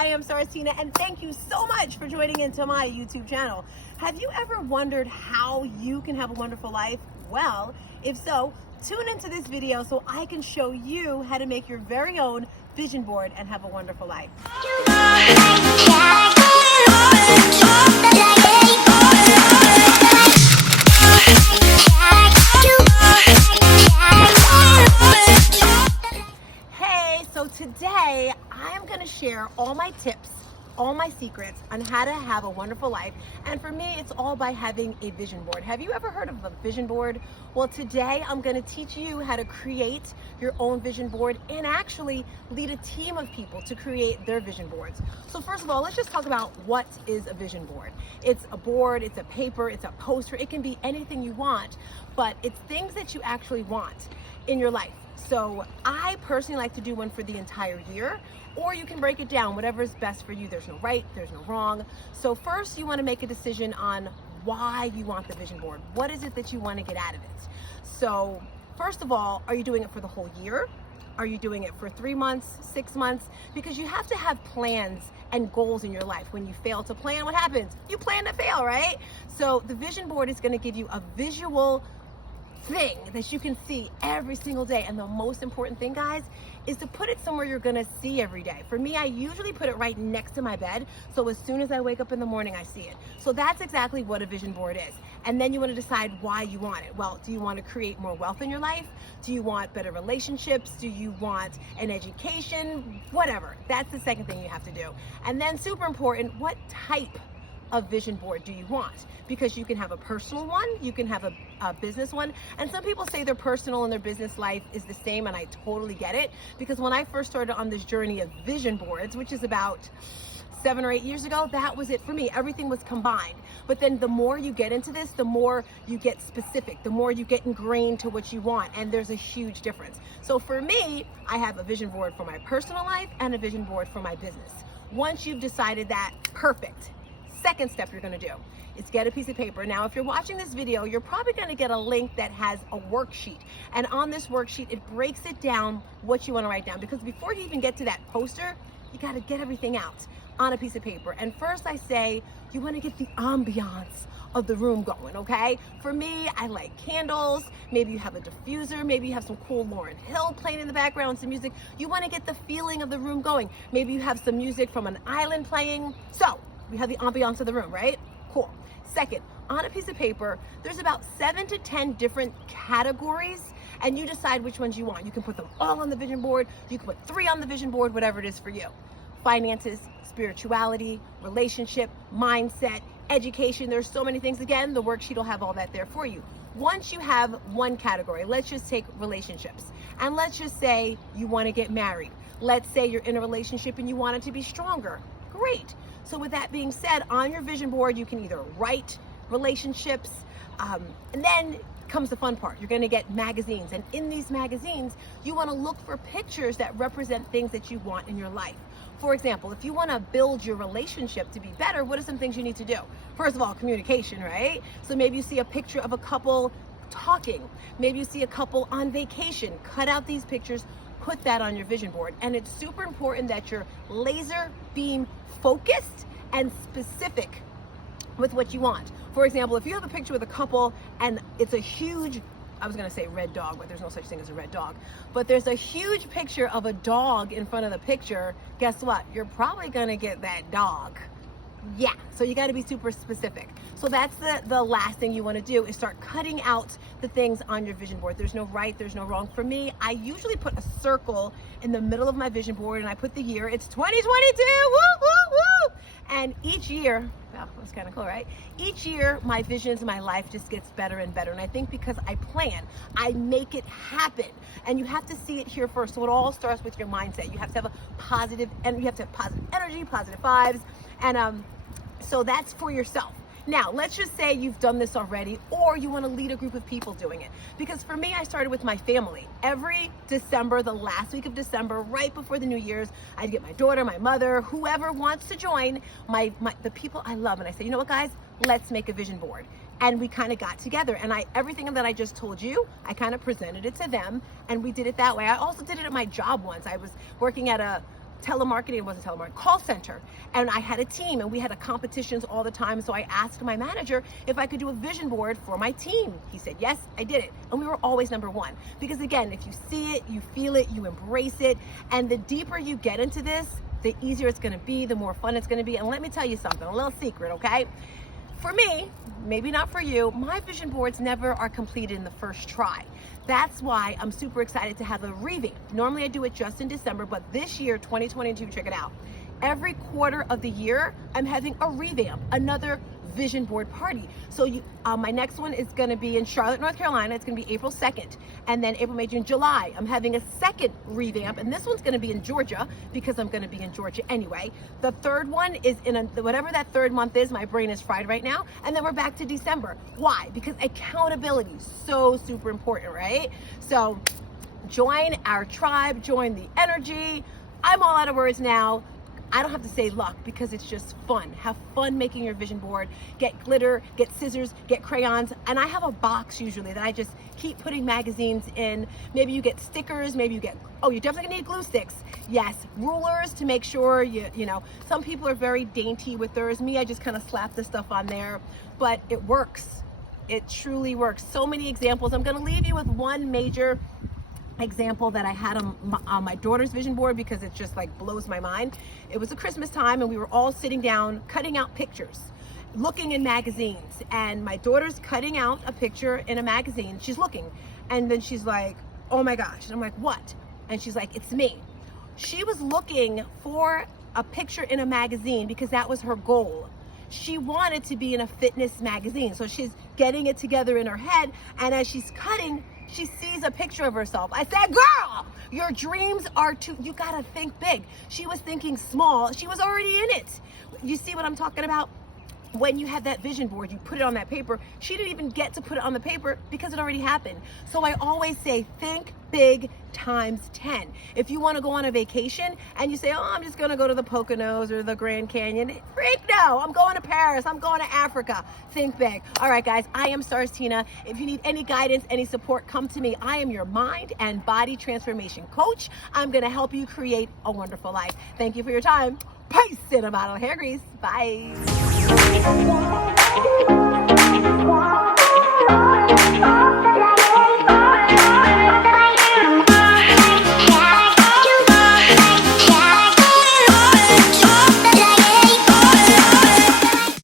I am Saracina, and thank you so much for joining into my YouTube channel. Have you ever wondered how you can have a wonderful life? Well, if so, tune into this video so I can show you how to make your very own vision board and have a wonderful life. Hey, so today I am going to share all my tips, all my secrets on how to have a wonderful life. And for me, it's all by having a vision board. Have you ever heard of a vision board? Well, today I'm going to teach you how to create your own vision board and actually lead a team of people to create their vision boards. So first of all, let's just talk about what is a vision board. It's a board, it's a paper, it's a poster. It can be anything you want, but it's things that you actually want in your life. So I personally like to do one for the entire year, or you can break it down, whatever is best for you. There's no right, there's no wrong. So first you want to make a decision on why you want the vision board. What is it that you want to get out of it? So first of all, are you doing it for the whole year? Are you doing it for 3 months, 6 months? Because you have to have plans and goals in your life. When you fail to plan, what happens? You plan to fail, right? So the vision board is going to give you a visual thing that you can see every single day. And the most important thing, guys, is to put it somewhere you're gonna see every day. For me, I usually put it right next to my bed, so as soon as I wake up in the morning, I see it. So that's exactly what a vision board is. And then you want to decide why you want it. Well, do you want to create more wealth in your life? Do you want better relationships? Do you want an education? Whatever. That's the second thing you have to do. And then super important, what type of vision board do you want? Because you can have a personal one, you can have a business one, and some people say their personal and their business life is the same, and I totally get it, because when I first started on this journey of vision boards, which is about 7 or 8 years ago, that was it for me. Everything was combined. But then the more you get into this, the more you get specific, the more you get ingrained to what you want, and there's a huge difference. So for me, I have a vision board for my personal life and a vision board for my business. Once you've decided that, perfect. Second step you're going to do is get a piece of paper. Now, if you're watching this video, you're probably going to get a link that has a worksheet. And on this worksheet, it breaks it down what you want to write down. Because before you even get to that poster, you got to get everything out on a piece of paper. And first I say, you want to get the ambiance of the room going, okay? For me, I like candles. Maybe you have a diffuser. Maybe you have some cool Lauryn Hill playing in the background, some music. You want to get the feeling of the room going. Maybe you have some music from an island playing. So we have the ambiance of the room, right? Cool. Second, on a piece of paper, there's about 7 to 10 different categories, and you decide which ones you want. You can put them all on the vision board. You can put 3 on the vision board, whatever it is for you. Finances, spirituality, relationship, mindset, education. There's so many things. Again, the worksheet will have all that there for you. Once you have one category, let's just take relationships. And let's just say you want to get married. Let's say you're in a relationship and you want it to be stronger. Great. So with that being said, on your vision board, you can either write relationships, and then comes the fun part. You're going to get magazines. And in these magazines, you want to look for pictures that represent things that you want in your life. For example, if you want to build your relationship to be better, what are some things you need to do? First of all, communication, right? So maybe you see a picture of a couple talking. Maybe you see a couple on vacation. Cut out these pictures, put that on your vision board. And it's super important that you're laser beam focused and specific with what you want. For example, if you have a picture with a couple and it's a huge, I was gonna say red dog, but there's no such thing as a red dog, but there's a huge picture of a dog in front of the picture, guess what? You're probably gonna get that dog. Yeah, so you gotta be super specific. So that's the last thing you wanna do is start cutting out the things on your vision board. There's no right, there's no wrong. For me, I usually put a circle in the middle of my vision board and I put the year, it's 2022, woo, woo, woo! And each year, wow, that's kind of cool, right? Each year, my visions in my life just gets better and better. And I think because I plan, I make it happen. And you have to see it here first. So it all starts with your mindset. You have to have a positive, and you have to have positive energy, positive vibes. And so that's for yourself. Now, let's just say you've done this already, or you want to lead a group of people doing it. Because for me, I started with my family. Every December, the last week of December, right before the New Year's, I'd get my daughter, my mother, whoever wants to join, the people I love. And I say, you know what, guys, let's make a vision board. And we kind of got together, and everything that I just told you, I kind of presented it to them, and we did it that way. I also did it at my job once. I was working at a telemarketing, it wasn't telemarketing, call center. And I had a team and we had competitions all the time. So I asked my manager if I could do a vision board for my team. He said, yes, I did it. And we were always number one. Because again, if you see it, you feel it, you embrace it. And the deeper you get into this, the easier it's gonna be, the more fun it's gonna be. And let me tell you something, a little secret, okay? For me, maybe not for you, my vision boards never are completed in the first try. That's why I'm super excited to have a revamp. Normally I do it just in December, but this year, 2022, check it out. Every quarter of the year, I'm having a revamp, another vision board party. So my next one is gonna be in Charlotte, North Carolina. It's gonna be April 2nd. And then April, May, June, July, I'm having a second revamp. And this one's gonna be in Georgia because I'm gonna be in Georgia anyway. The third one is in whatever that third month is, my brain is fried right now. And then we're back to December. Why? Because accountability is so super important, right? So join our tribe, join the energy. I'm all out of words now. I don't have to say luck because it's just fun. Have fun making your vision board. Get glitter, get scissors, get crayons. And I have a box usually that I just keep putting magazines in. Maybe you get stickers, maybe you get, oh, you're definitely gonna need glue sticks. Yes, rulers to make sure you know, some people are very dainty with theirs. Me, I just kind of slap the stuff on there, but it works. It truly works. So many examples. I'm gonna leave you with one major example that I had on my daughter's vision board because it just like blows my mind. It was a Christmas time and we were all sitting down cutting out pictures, looking in magazines, and my daughter's cutting out a picture in a magazine. She's looking and then she's like, oh my gosh. And I'm like, what? And she's like, it's me. She was looking for a picture in a magazine because that was her goal. She wanted to be in a fitness magazine. So she's getting it together in her head, and as she's cutting, she sees a picture of herself. I said, girl, your dreams are you gotta think big. She was thinking small. She was already in it. You see what I'm talking about? When you have that vision board, you put it on that paper. She didn't even get to put it on the paper because it already happened. So I always say, think big times 10. If you want to go on a vacation and you say, oh, I'm just going to go to the Poconos or the Grand Canyon. Freak no, I'm going to Paris. I'm going to Africa. Think big. All right, guys, I am Stars Tina. If you need any guidance, any support, come to me. I am your mind and body transformation coach. I'm going to help you create a wonderful life. Thank you for your time. Peace in a bottle of hair grease. Bye.